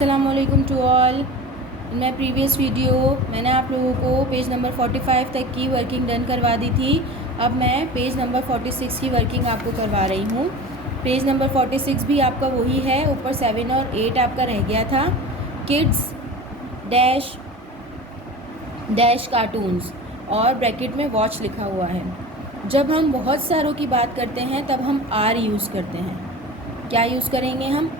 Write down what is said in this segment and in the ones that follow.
अस्सलामुअलैकुम to all. In my previous video मैंने आप लोगों को पेज नंबर 45 तक की वर्किंग डन करवा दी थी। अब मैं पेज नंबर 46 की वर्किंग आपको करवा रही हूँ। पेज नंबर 46 भी आपका वही है, ऊपर 7 और 8 आपका रह गया था। किड्स डैश डैश कार्टून्स और ब्रैकेट में वॉच लिखा हुआ है। जब हम बहुत सारों की बात करते हैं तब हम आर यूज़ करते हैं। क्या यूज़ करेंगे हम?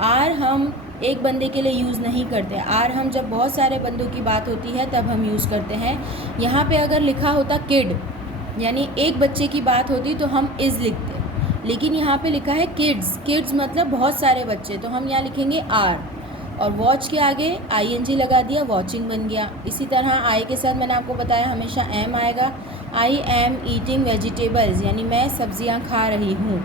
आर हम एक बंदे के लिए यूज़ नहीं करते। आर हम जब बहुत सारे बंदों की बात होती है तब हम यूज़ करते हैं। यहाँ पे अगर लिखा होता किड यानी एक बच्चे की बात होती तो हम इज़ लिखते, लेकिन यहाँ पे लिखा है किड्स। किड्स मतलब बहुत सारे बच्चे, तो हम यहाँ लिखेंगे आर। और वॉच के आगे ING लगा दिया, वॉचिंग बन गया। इसी तरह आई के साथ मैंने आपको बताया हमेशा एम आएगा। आई एम ईटिंग वेजिटेबल्स यानी मैं सब्जियां खा रही हूँ।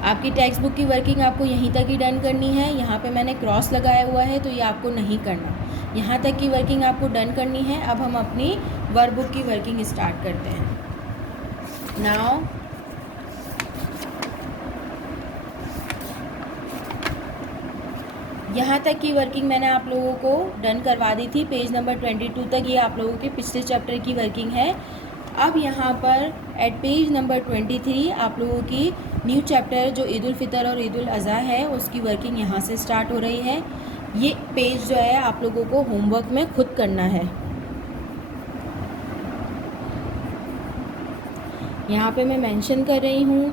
आपकी टेक्स्ट बुक की वर्किंग आपको यहीं तक ही डन करनी है। यहाँ पे मैंने क्रॉस लगाया हुआ है तो ये आपको नहीं करना। यहाँ तक की वर्किंग आपको डन करनी है। अब हम अपनी वर्क बुक की वर्किंग स्टार्ट करते हैं। नाउ यहाँ तक की वर्किंग मैंने आप लोगों को डन करवा दी थी। पेज नंबर 22 तक ये आप लोगों के पिछले चैप्टर की वर्किंग है। अब यहाँ पर एट पेज नंबर 23 आप लोगों की न्यू चैप्टर जो ईद उल फितर और ईद उल अज़हा है उसकी वर्किंग यहाँ से स्टार्ट हो रही है। ये पेज जो है आप लोगों को होमवर्क में खुद करना है। यहाँ पे मैं मेंशन कर रही हूँ,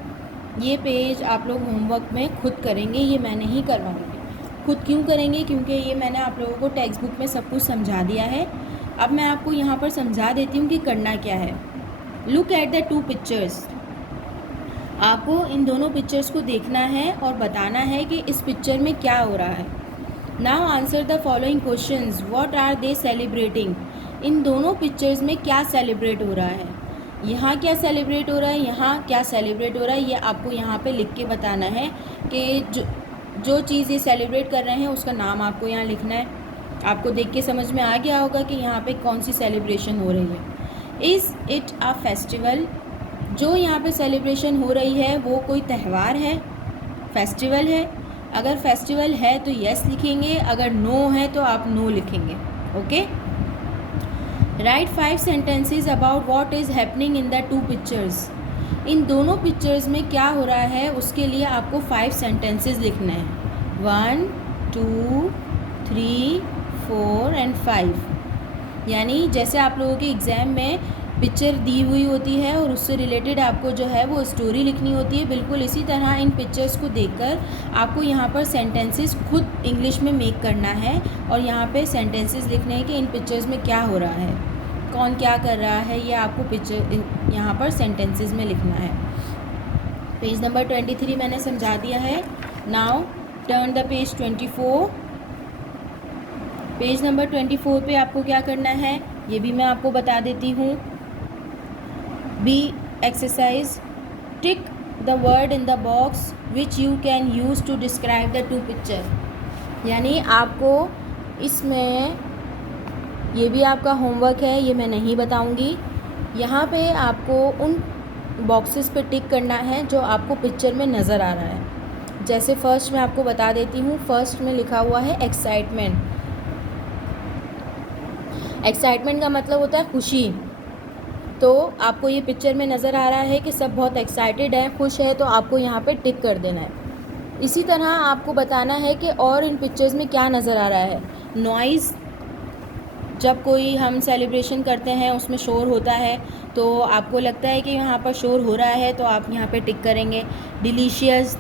ये पेज आप लोग होमवर्क में खुद करेंगे, ये मैं नहीं करवाऊँगी। खुद क्यों करेंगे? क्योंकि ये मैंने आप लोगों को टेक्स्ट बुक में सब कुछ समझा दिया है। अब मैं आपको यहाँ पर समझा देती हूँ कि करना क्या है। Look at the two pictures. आपको इन दोनों पिक्चर्स को देखना है और बताना है कि इस पिक्चर में क्या हो रहा है। Now answer the following questions. What are they celebrating? इन दोनों पिक्चर्स में क्या सेलिब्रेट हो रहा है? यहाँ क्या सेलिब्रेट हो रहा है, यहाँ क्या सेलिब्रेट हो रहा है, ये आपको यहाँ पे लिख के बताना है कि जो चीज़ ये सेलिब्रेट कर रहे हैं उसका नाम आपको यहाँ लिखना है। आपको देख के समझ में आ गया होगा कि यहाँ पे कौन सी सेलिब्रेशन हो रही है। Is it a festival? जो यहाँ पे सेलिब्रेशन हो रही है वो कोई त्यौहार है, फेस्टिवल है? अगर फेस्टिवल है तो यस लिखेंगे, अगर नो है तो आप नो लिखेंगे। Okay. Write 5 sentences about what is happening in the two pictures. इन दोनों पिक्चर्स में क्या हो रहा है उसके लिए आपको 5 सेंटेंसेस लिखना है। 1 2 3 4 एंड 5। यानी जैसे आप लोगों के एग्ज़ाम में पिक्चर दी हुई होती है और उससे रिलेटेड आपको जो है वो स्टोरी लिखनी होती है, बिल्कुल इसी तरह इन पिक्चर्स को देखकर आपको यहाँ पर सेंटेंसेस खुद इंग्लिश में मेक करना है और यहाँ पे सेंटेंसेस लिखने हैं कि इन पिक्चर्स में क्या हो रहा है, कौन क्या कर रहा है, ये आपको पिक्चर यहाँ पर सेंटेंसेस में लिखना है। पेज नंबर 23 मैंने समझा दिया है। Now turn the page 24। Page number 24 पे आपको क्या करना है ये भी मैं आपको बता देती हूँ। B exercise, tick the word in the box which you can use to describe the two picture. यानी आपको इसमें ये भी आपका होमवर्क है, ये मैं नहीं बताऊंगी। यहाँ पे आपको उन बॉक्सेस पे टिक करना है जो आपको पिक्चर में नज़र आ रहा है। जैसे फर्स्ट मैं आपको बता देती हूँ। फर्स्ट में लिखा हुआ है एक्साइटमेंट। एक्साइटमेंट का मतलब होता है खुशी। तो आपको ये पिक्चर में नज़र आ रहा है कि सब बहुत एक्साइटेड हैं, खुश है, तो आपको यहाँ पे टिक कर देना है। इसी तरह आपको बताना है कि और इन पिक्चर्स में क्या नज़र आ रहा है। नॉइज़, जब कोई हम सेलिब्रेशन करते हैं उसमें शोर होता है तो आपको लगता है कि यहाँ पर शोर हो रहा है तो आप यहाँ पे टिक करेंगे। डिलीशियस,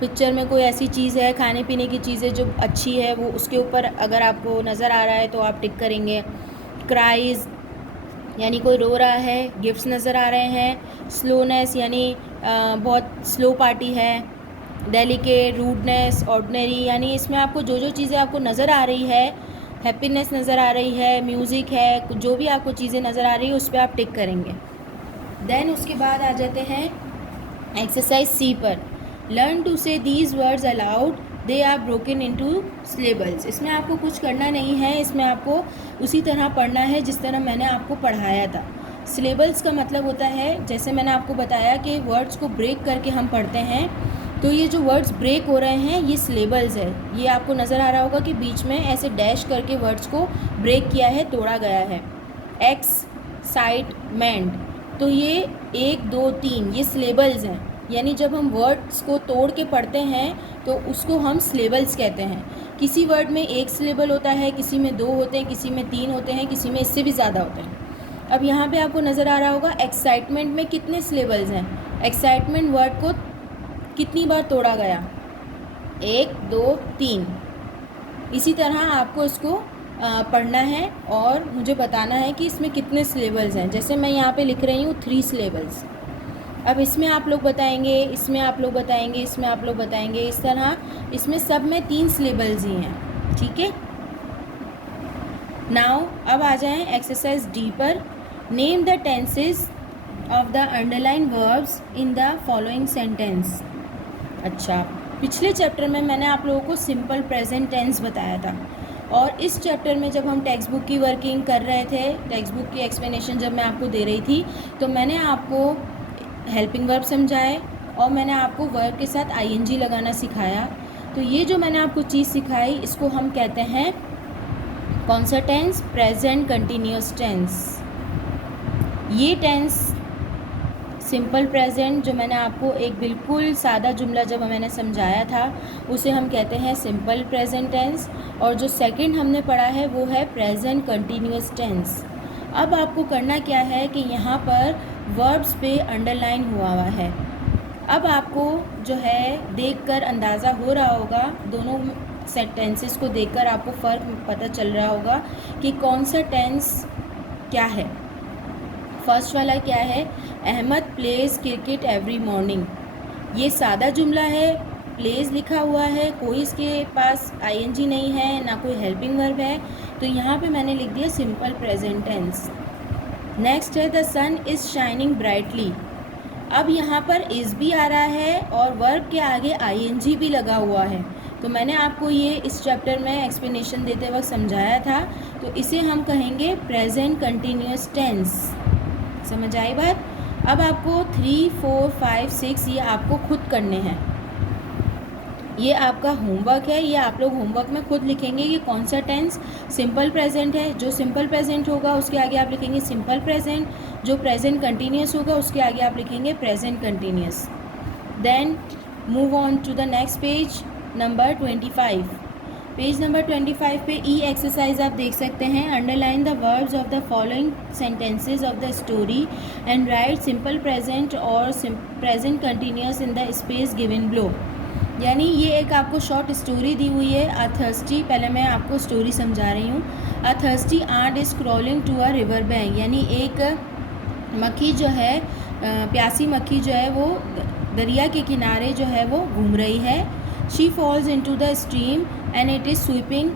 पिक्चर में कोई ऐसी चीज़ है, खाने पीने की चीज़ें जो अच्छी है, वो उसके ऊपर अगर आपको नज़र आ रहा है तो आप टिक करेंगे। क्राइज़ यानी कोई रो रहा है, गिफ्ट्स नज़र आ रहे हैं। स्लोनेस यानी बहुत स्लो पार्टी है। डेलिकेट, रूडनेस, ऑर्डिनरी यानी इसमें आपको जो जो चीज़ें आपको नज़र आ रही है, हैप्पीनेस नज़र आ रही है, म्यूज़िक है, जो भी आपको चीज़ें नज़र आ रही है उस पर आप टिक करेंगे। देन उसके बाद आ जाते हैं एक्सरसाइज सी पर। Learn to say these words aloud, they are broken into syllables. इसमें आपको कुछ करना नहीं है, इसमें आपको उसी तरह पढ़ना है जिस तरह मैंने आपको पढ़ाया था। सिलेबल्स का मतलब होता है, जैसे मैंने आपको बताया कि वर्ड्स को ब्रेक करके हम पढ़ते हैं तो ये जो वर्ड्स ब्रेक हो रहे हैं ये सिलेबल्स है। ये आपको नज़र आ रहा होगा कि बीच में ऐसे डैश करके वर्ड्स को ब्रेक किया है, तोड़ा गया है। एक्साइटमेंट, तो ये 1 2 3 ये सिलेबल्स हैं, यानी जब हम वर्ड्स को तोड़ के पढ़ते हैं तो उसको हम सिलेबल्स कहते हैं। किसी वर्ड में 1 सिलेबल होता है, किसी में 2 होते हैं, किसी में 3 होते हैं, किसी में इससे भी ज़्यादा होते हैं। अब यहाँ पे आपको नज़र आ रहा होगा एक्साइटमेंट में कितने सिलेबल्स हैं। एक्साइटमेंट वर्ड को कितनी बार तोड़ा गया, 1 2 3। इसी तरह आपको इसको पढ़ना है और मुझे बताना है कि इसमें कितने सिलेबल्स हैं। जैसे मैं यहाँ पे लिख रही हूँ 3 सिलेबल्स। अब इसमें आप लोग बताएंगे, इसमें आप लोग बताएंगे, इसमें आप लोग बताएंगे, इस तरह इसमें सब में 3 सिलेबल्स ही हैं। ठीक है, नाउ अब आ जाएं एक्सरसाइज डी पर। Name the tenses of the underline verbs in the following sentence. अच्छा, पिछले चैप्टर में मैंने आप लोगों को सिंपल प्रेजेंट टेंस बताया था, और इस चैप्टर में जब हम टेक्स्ट बुक की वर्किंग कर रहे थे, टेक्स्ट बुक की एक्सप्लेनेशन जब मैं आपको दे रही थी, तो मैंने आपको हेल्पिंग वर्ब समझाए और मैंने आपको वर्ब के साथ आईएनजी लगाना सिखाया। तो ये जो मैंने आपको चीज़ सिखाई इसको हम कहते हैं कौन सा टेंस, प्रेजेंट कंटिन्यूस टेंस। ये टेंस सिंपल प्रेजेंट जो मैंने आपको एक बिल्कुल सादा जुमला जब मैंने समझाया था उसे हम कहते हैं सिंपल प्रेजेंट टेंस, और जो सेकंड हमने पढ़ा है वो है प्रेजेंट कंटिन्यूस टेंस। अब आपको करना क्या है कि यहाँ पर वर्ब्स पे अंडरलाइन हुआ है। अब आपको जो है देखकर अंदाज़ा हो रहा होगा, दोनों सेंटेंसेस को देखकर आपको फ़र्क पता चल रहा होगा कि कौन सा टेंस क्या है। फर्स्ट वाला क्या है, Ahmad plays cricket every morning. ये सादा जुमला है, प्लेज लिखा हुआ है, कोई इसके पास आईएनजी नहीं है, ना कोई हेल्पिंग वर्ब है, तो यहाँ पे मैंने लिख दिया सिंपल प्रेजेंट टेंस। नेक्स्ट है the sun is shining brightly. अब यहाँ पर इज़ भी आ रहा है और वर्ब के आगे आईएनजी भी लगा हुआ है। तो मैंने आपको ये इस चैप्टर में एक्सप्लेनेशन देते वक्त समझाया था, तो इसे हम कहेंगे प्रेजेंट कंटिन्यूस टेंस। समझ आई बात। अब आपको 3 4 5 6 ये आपको खुद करने हैं। ये आपका होमवर्क है, ये आप लोग होमवर्क में खुद लिखेंगे कि कौन सा टेंस सिंपल प्रेजेंट है। जो सिंपल प्रेजेंट होगा उसके आगे आप लिखेंगे सिंपल प्रेजेंट, जो प्रेजेंट कंटिन्यूस होगा उसके आगे आप लिखेंगे present continuous. Then move on to the next page number 25। Page number 25 पे ई एक्सरसाइज आप देख सकते हैं। Underline the verbs of the following sentences of the story and write simple present और present continuous in the space given below. यानी ये एक आपको शॉर्ट स्टोरी दी हुई है, अ थर्स्टी। पहले मैं आपको स्टोरी समझा रही हूँ। A thirsty ant is crawling to a river bank, यानी एक मक्खी जो है, प्यासी मक्खी जो है वो दरिया के किनारे जो है वो घूम रही है। She falls into the stream and it is sweeping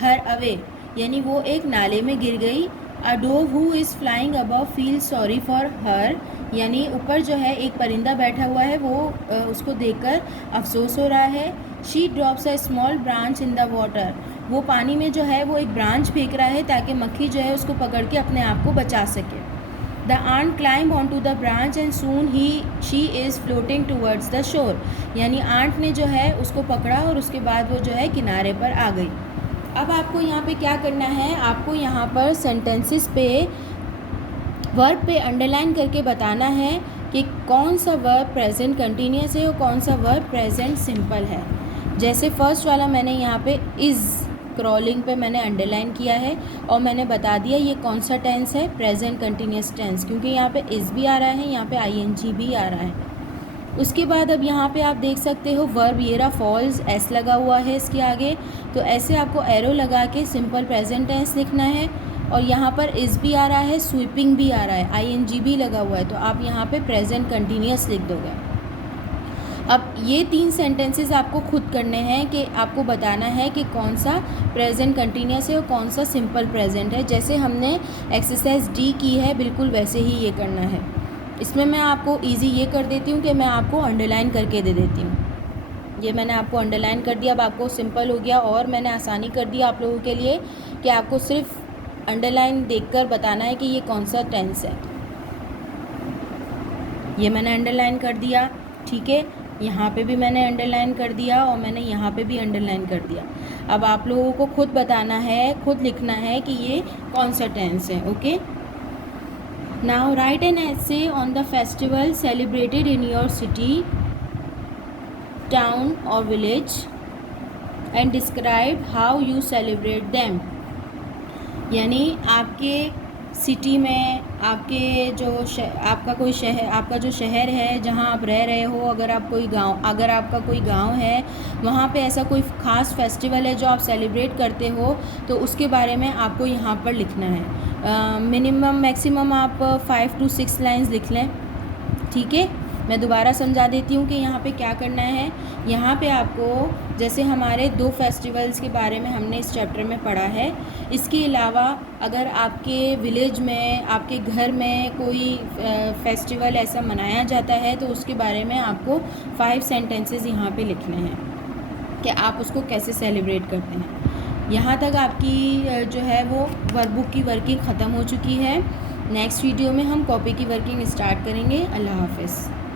her away, यानी वो एक नाले में गिर गई। A dove who is flying above feel sorry for her, यानी ऊपर जो है एक परिंदा बैठा हुआ है, वो उसको देखकर अफसोस हो रहा है। She drops a small branch in the water, वो पानी में जो है वो एक ब्रांच फेंक रहा है ताकि मक्खी जो है उसको पकड़ के अपने आप को बचा सके। The ant climb on to the branch and soon she is floating towards the shore, यानी आंट ने जो है उसको पकड़ा और उसके बाद वो जो है किनारे पर आ गई। अब आपको यहाँ पे क्या करना है, आपको यहाँ पर सेंटेंसेस पे वर्ब पे अंडरलाइन करके बताना है कि कौन सा वर्ब प्रेजेंट कंटिन्यूस है और कौन सा वर्ब प्रेजेंट सिंपल है। जैसे फर्स्ट वाला मैंने यहाँ पे इज़ क्रॉलिंग पे मैंने अंडरलाइन किया है और मैंने बता दिया ये कौन सा टेंस है, प्रेजेंट कंटिन्यूस टेंस, क्योंकि यहाँ पे इज़ भी आ रहा है, यहाँ पे आईएनजी भी आ रहा है। उसके बाद अब यहाँ पे आप देख सकते हो वर्ब ये रहा फॉल्स, एस लगा हुआ है इसके आगे, तो ऐसे आपको एरो लगा के सिंपल प्रेजेंट टेंस लिखना है। और यहाँ पर इज़ भी आ रहा है, स्वीपिंग भी आ रहा है, आईएनजी भी लगा हुआ है, तो आप यहाँ पे प्रेजेंट कंटिन्यूस लिख दोगे। अब ये 3 सेंटेंसेस आपको खुद करने हैं कि आपको बताना है कि कौन सा प्रेजेंट कंटिन्यूस है और कौन सा सिंपल प्रेजेंट है। जैसे हमने एक्सरसाइज डी की है बिल्कुल वैसे ही ये करना है। इसमें मैं आपको इजी ये कर देती हूँ कि मैं आपको अंडरलाइन करके दे देती हूँ। ये मैंने आपको अंडरलाइन कर दिया, अब आपको सिंपल हो गया और मैंने आसानी कर दी आप लोगों के लिए कि आपको सिर्फ अंडरलाइन देखकर बताना है कि ये कौन सा टेंस है। ये मैंने अंडरलाइन कर दिया, ठीक है। यहाँ पे भी मैंने अंडरलाइन कर दिया और मैंने यहाँ पे भी अंडरलाइन कर दिया। अब आप लोगों को खुद बताना है, खुद लिखना है कि ये कौन सा टेंस है। Okay, now write an essay on the festival celebrated in your city, town और village and describe how you celebrate them. यानी आपके सिटी में, आपके जो आपका कोई शहर, आपका जो शहर है जहाँ आप रह रहे हो, अगर आपका कोई गांव है, वहाँ पे ऐसा कोई ख़ास फेस्टिवल है जो आप सेलिब्रेट करते हो, तो उसके बारे में आपको यहाँ पर लिखना है। मैक्सिमम आप 5 to 6 लाइन्स लिख लें। ठीक है, मैं दोबारा समझा देती हूँ कि यहाँ पे क्या करना है। यहाँ पे आपको, जैसे हमारे 2 फेस्टिवल्स के बारे में हमने इस चैप्टर में पढ़ा है, इसके अलावा अगर आपके विलेज में, आपके घर में कोई फेस्टिवल ऐसा मनाया जाता है तो उसके बारे में आपको 5 सेंटेंसेस यहाँ पे लिखने हैं कि आप उसको कैसे सेलिब्रेट करते हैं। यहाँ तक आपकी जो है वो वर्कबुक की वर्किंग ख़त्म हो चुकी है। नेक्स्ट वीडियो में हम कॉपी की वर्किंग स्टार्ट करेंगे। अल्लाह हाफ़िज़।